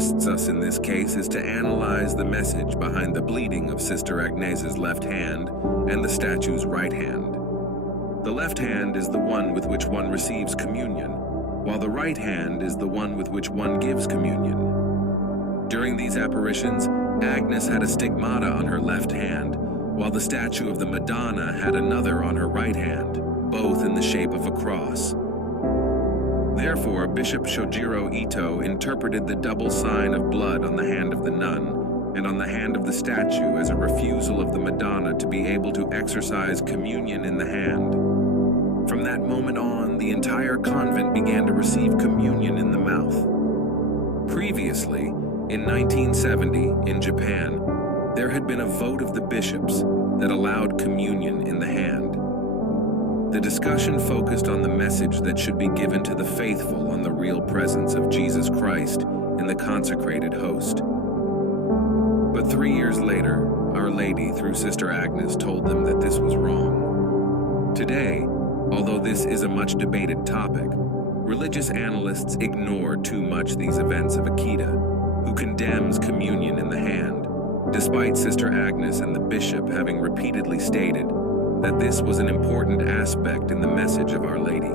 us in this case is to analyze the message behind the bleeding of Sister Agnes's left hand and the statue's right hand. The left hand is the one with which one receives communion, while the right hand is the one with which one gives communion. During these apparitions, Agnes had a stigmata on her left hand, while the statue of the Madonna had another on her right hand, both in the shape of a cross. Therefore, Bishop Shojiro Ito interpreted the double sign of blood on the hand of the nun and on the hand of the statue as a refusal of the Madonna to be able to exercise communion in the hand. From that moment on, the entire convent began to receive communion in the mouth. Previously, in 1970, in Japan, there had been a vote of the bishops that allowed communion in the hand. The discussion focused on the message that should be given to the faithful on the real presence of Jesus Christ in the consecrated host. But 3 years later, Our Lady, through Sister Agnes, told them that this was wrong. Today, although this is a much debated topic, religious analysts ignore too much these events of Akita, who condemns communion in the hand, despite Sister Agnes and the bishop having repeatedly stated that this was an important aspect in the message of Our Lady.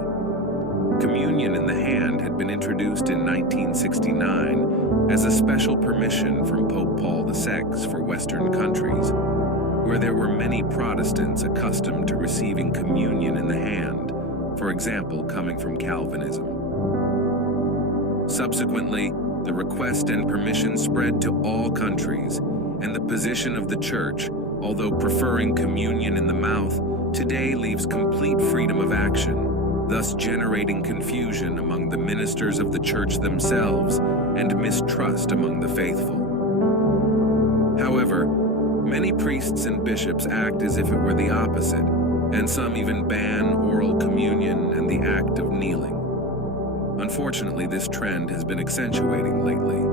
Communion in the hand had been introduced in 1969 as a special permission from Pope Paul VI for Western countries, where there were many Protestants accustomed to receiving communion in the hand, for example, coming from Calvinism. Subsequently, the request and permission spread to all countries, and the position of the Church, although preferring communion in the mouth, today leaves complete freedom of action, thus generating confusion among the ministers of the Church themselves and mistrust among the faithful. However, many priests and bishops act as if it were the opposite, and some even ban oral communion and the act of kneeling. Unfortunately, this trend has been accentuating lately.